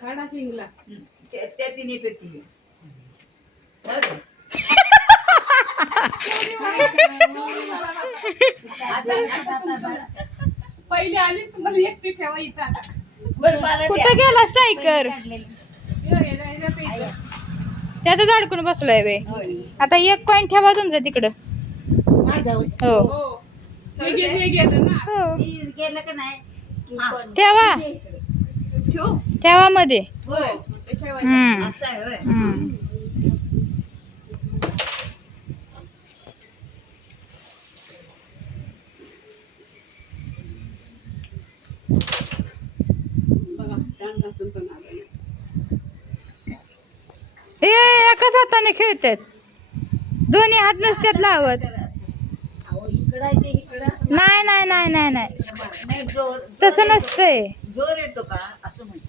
खाडा पिंगला त्या तिने पेटी पहिले आली तुम्हाला एकटी ठेवा इथं आता कुठं गेला स्ट्रायकर त्यातच अडकून बसलोय बे आता एक कॉइन ठेवा तुमचं तिकडं हो हे गेलं ना हो गेलं का नाही ठेवा ठेवा मध्ये ते ठेवायचं हम्म असं आहे होय. हम्म बघा त्यांना पण आलं ए एकाच हाताने खेळतात दोन्ही हात नसतात लावत अहो, इकडं आहे ते इकडं नाही नाही नाही नाही नाही नाही, जोर तसं नसतंय जोर येतो का असं म्हणते